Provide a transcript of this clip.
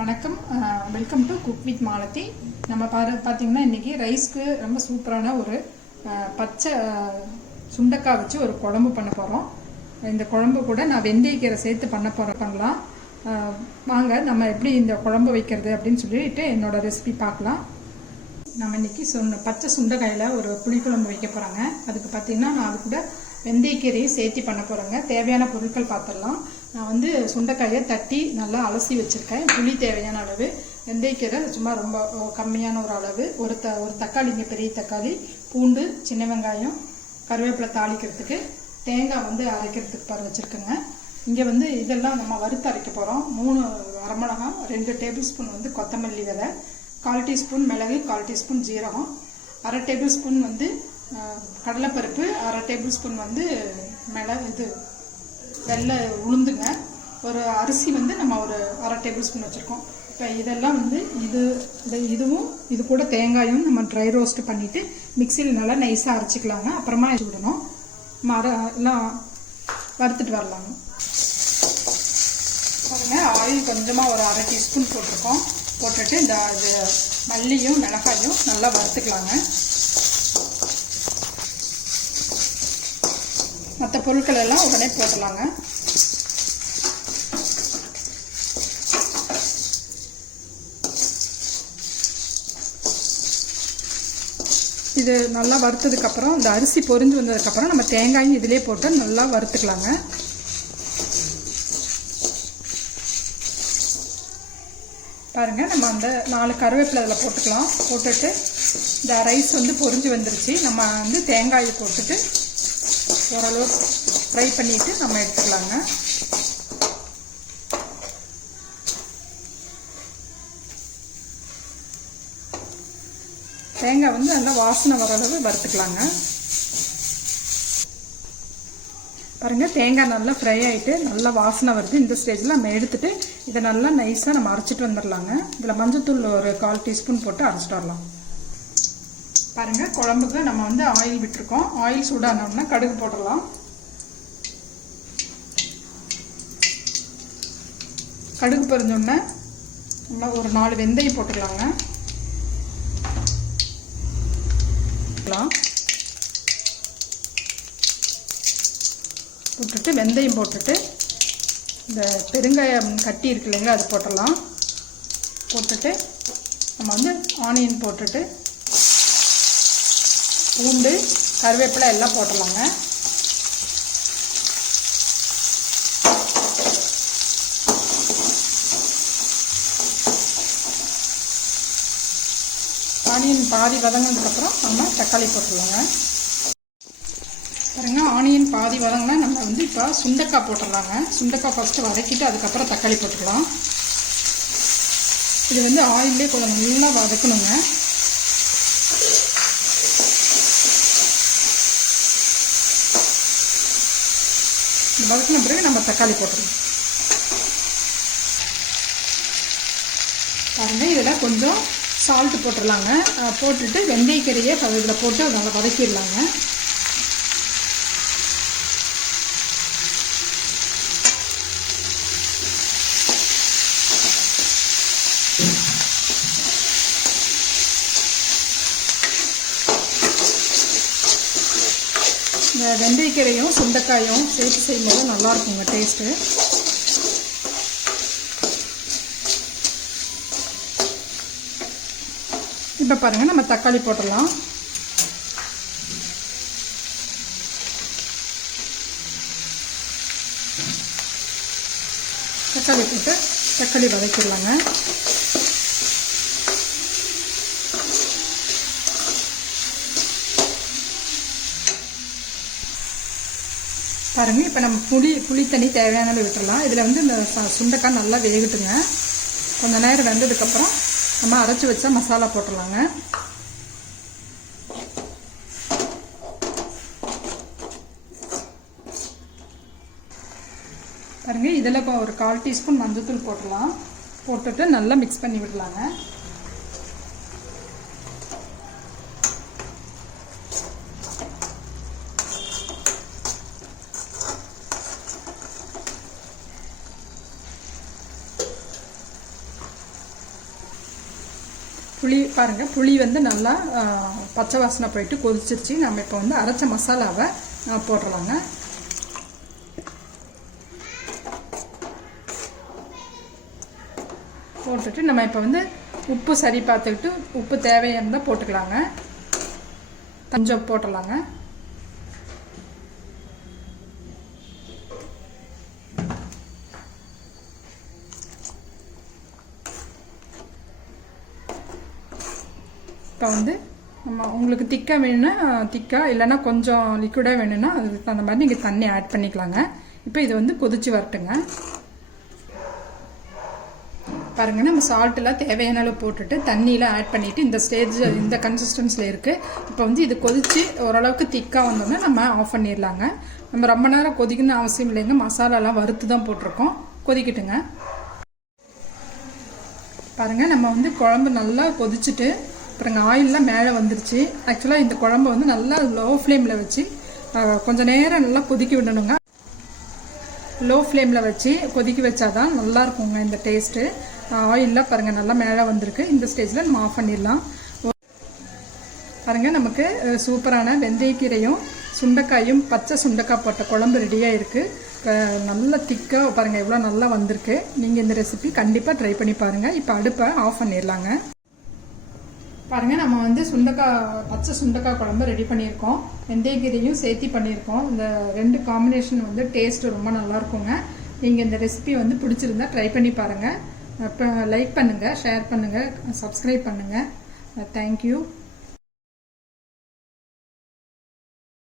வணக்கம். Welcome to cook with Malathi நம்ம பாரு பார்த்தீங்கன்னா இன்றைக்கி ரைஸ்க்கு ரொம்ப சூப்பரான ஒரு பச்சை சுண்டக்காய் வச்சு ஒரு குழம்பு பண்ண போகிறோம் இந்த குழம்பு கூட நான் வெந்தயக்கீரை சேர்த்து பண்ண போகிறேன் பண்ணலாம் வாங்க நம்ம எப்படி இந்த குழம்பு வைக்கிறது அப்படின்னு சொல்லிட்டு என்னோடய ரெசிபி பார்க்கலாம். நம்ம இன்னைக்கு சொன்ன பச்சை சுண்டைக்காயில் ஒரு புளிக்குழம்பு வைக்க போகிறாங்க அதுக்கு பார்த்தீங்கன்னா நான் அது கூட வெந்தயக்கீரையும் சேர்த்து பண்ண போகிறேங்க தேவையான பொருட்கள் பார்த்துடலாம் நான் வந்து சுண்டைக்காயை தட்டி நல்லா அலசி வச்சுருக்கேன். புளி தேவையான அளவு. வெந்தயக்கீரை சும்மா ரொம்ப கம்மியான ஒரு அளவு. ஒரு த ஒரு தக்காளிங்க பெரிய தக்காளி பூண்டு சின்ன வெங்காயம் கருவேப்பிலை தாளிக்கிறதுக்கு தேங்காய் வந்து அரைக்கிறதுக்கு பாரு வச்சுருக்கேங்க. இங்கே வந்து இதெல்லாம் நம்ம வறுத்து அரைக்க போகிறோம் மூணு வரமிளகாய் ரெண்டு டேபிள் ஸ்பூன் வந்து கொத்தமல்லி விதை கால் டீஸ்பூன் மிளகு கால் டீஸ்பூன் ஜீரகம் அரை டேபிள் ஸ்பூன் வந்து கடலைப்பருப்பு அரை டேபிள் ஸ்பூன் வந்து மிளகு இது வெள்ளை உளுந்துங்க. ஒரு அரிசி வந்து நம்ம ஒரு அரை டேபிள் ஸ்பூன் வச்சுருக்கோம். இப்போ இதெல்லாம் வந்து இது இது- இதுவும் இது கூட தேங்காயும் நம்ம ட்ரை ரோஸ்ட் பண்ணிவிட்டு மிக்சியில் நல்லா நைஸாக அரைச்சிக்கலாங்க. அப்புறமா அரைச்சி விடணும். மர எல்லாம் வறுத்துட்டு வரலாங்க. பாருங்க ஆயில் கொஞ்சமாக ஒரு அரை டீஸ்பூன் போட்டிருக்கோம். போட்டுட்டு இந்த இது மல்லியும் மிளகாயும் நல்லா வறுத்துக்கலாங்க. மற்ற பொருட்கள் எல்லாம் உடனே போட்டுடலாங்க இது நல்லா வறுத்ததுக்கப்புறம் இந்த அரிசி பொரிஞ்சு வந்ததுக்கப்புறம் நம்ம தேங்காயும் இதிலே போட்டு நல்லா வறுத்துக்கலாங்க. பாருங்கள் நம்ம அந்த நாலு கருவேப்பிலை அதில் போட்டுக்கலாம். போட்டுட்டு இந்த ரைஸ் வந்து பொரிஞ்சு வந்துருச்சு. நம்ம வந்து தேங்காயை போட்டுட்டு ஓரளவு ஃப்ரை பண்ணிட்டு நம்ம எடுத்துக்கலாங்க. தேங்காய் வந்து நல்லா வாசனை வர அளவு வறுத்துக்கலாங்க. பாருங்க தேங்காய் நல்லா ஃப்ரை ஆகிட்டு நல்லா வாசனை வருது. இந்த ஸ்டேஜில் நம்ம எடுத்துட்டு இதை நல்லா நைஸாக நம்ம அரைச்சிட்டு வந்துடலாங்க இதில் மஞ்சத்தூள் ஒரு கால் டீஸ்பூன் போட்டு அரைச்சிட்டு வரலாம். பாருங்கள் குழம்புக்கு நம்ம வந்து ஆயில் விட்டுருக்கோம். ஆயில் சூடானோம்னா கடுகு போடலாம் கடுகு பொறிஞ்சோடனே இன்னும் ஒரு நாலு வெந்தயம் போட்டுக்கலாங்க. போட்டுட்டு வெந்தயம் போட்டுட்டு இந்த பெருங்காயம் கட்டி இருக்கு இல்லைங்களா அது போட்டுடலாம். போட்டுட்டு நம்ம வந்து ஆனியன் போட்டுட்டு பூண்டு கருவேப்பிலை எல்லாம் போட்டுடலாங்க. ஆனியன் பாதி வதங்கினதுக்கப்புறம் நம்ம தக்காளி போட்டுருவோங்க பாருங்க ஆனியன் பாதி வதங்கினா நம்ம வந்து இப்போ சுண்டக்காய் போட்டுடலாங்க. சுண்டக்காய் ஃபஸ்ட்டு வதக்கிட்டு அதுக்கப்புறம் தக்காளி போட்டுக்கலாம். இது வந்து ஆயிலே கொஞ்சம் நல்லா வதக்கணுங்க. வதக்கின பிறகு நம்ம தக்காளி போட்டுருவோம் பாருங்க இதில் கொஞ்சம் சால்ட் போட்டுடலாங்க. போட்டுட்டு வெந்தயக்கீரையை இதில் போட்டு நல்லா வதக்கிடலாங்க. இந்த வெந்தயக்கீரையும் சுண்டைக்காயும் சேர்த்து செய்யும்போது நல்லா இருக்குங்க டேஸ்ட்டு இப்போ பாருங்கள் நம்ம தக்காளி போட்டுடலாம். தக்காளி போட்டு தக்காளி வதக்கிடலாங்க. பாருங்கள் இப்போ நம்ம புளி புளி தண்ணி தேவையான அளவு விட்டுடலாம் இதில் வந்து இந்த சுண்டைக்காய் நல்லா வேகட்டுங்க. கொஞ்ச நேரம் வெந்ததுக்கப்புறம் நம்ம அரைச்சி வச்சா மசாலா போட்டுடலாங்க. பாருங்கள் இதில் இப்போ ஒரு கால் டீஸ்பூன் மஞ்சள்தூள் போட்டுடலாம். போட்டுட்டு நல்லா மிக்ஸ் பண்ணி விடலாங்க. புளி பாருங்கள் புளி வந்து நல்லா பச்சை வாசனை போயிட்டு கொதிச்சிருச்சு. நம்ம இப்போ வந்து அரைச்ச மசாலாவை போடலாங்க போட்டுட்டு நம்ம இப்போ வந்து உப்பு சரி பார்த்துக்கிட்டு உப்பு தேவையானதை போட்டுக்கலாங்க. கொஞ்சம் போட்டுடலாங்க. இப்போ வந்து நம்ம உங்களுக்கு திக்காக வேணும்னா திக்காக இல்லைன்னா கொஞ்சம் லிக்விடாக வேணும்னா அதுக்கு தகுந்த மாதிரி நீங்கள் தண்ணி ஆட் பண்ணிக்கலாங்க. இப்போ இது வந்து கொதிச்சு வரட்டுங்க. பாருங்க நம்ம சால்ட்டெல்லாம் தேவையான அளவு போட்டுட்டு தண்ணியெலாம் ஆட் பண்ணிவிட்டு இந்த ஸ்டேஜ் இந்த கன்சிஸ்டன்ஸில் இருக்குது இப்போ வந்து இது கொதித்து ஓரளவுக்கு திக்காக வந்தோம்னா நம்ம ஆஃப் பண்ணிடலாங்க. நம்ம ரொம்ப நேரம் கொதிக்கணும்னு அவசியம் இல்லைங்க. மசாலாலாம் வறுத்து தான் போட்டிருக்கோம். கொதிக்கட்டுங்க. பாருங்க நம்ம வந்து குழம்பு நல்லா கொதிச்சுட்டு அப்புறம் ஆயிலெலாம் மேலே வந்துருச்சு. ஆக்சுவலாக இந்த குழம்பு வந்து நல்லா லோ ஃப்ளேமில் வச்சு கொஞ்சம் நேரம் நல்லா கொதிக்க விடணுங்க. லோ ஃப்ளேமில் வச்சு கொதிக்க வச்சாதான் நல்லா இருக்குங்க இந்த டேஸ்ட்டு ஆயிலெலாம் பாருங்கள் நல்லா மேலே வந்திருக்கு. இந்த ஸ்டேஜில் நம்ம ஆஃப் பண்ணிடலாம். பாருங்கள் நமக்கு சூப்பரான வெந்தயக்கீரையும் சுண்டைக்காயும் பச்சை சுண்டைக்காய் போட்ட குழம்பு ரெடியாக இருக்குது நல்லா திக்காக பாருங்கள் எவ்வளோ நல்லா வந்திருக்கு. நீங்கள் இந்த ரெசிபி கண்டிப்பாக ட்ரை பண்ணி பாருங்கள் இப்போ அடுப்பை ஆஃப் பண்ணிடலாங்க. பாருங்கள் நம்ம வந்து சுண்டக்காய் பச்சை சுண்டக்காய் குழம்பு ரெடி பண்ணியிருக்கோம். வெந்தயக்கீரையும் சேர்த்தி பண்ணியிருக்கோம். இந்த ரெண்டு காம்பினேஷன் வந்து டேஸ்ட் ரொம்ப நல்லா இருக்குங்க. நீங்கள் இந்த ரெசிபி வந்து பிடிச்சிருந்தா ட்ரை பண்ணி பாருங்கள் அப்போ லைக் பண்ணுங்கள் ஷேர் பண்ணுங்கள் சப்ஸ்கிரைப் பண்ணுங்கள் தேங்க்யூ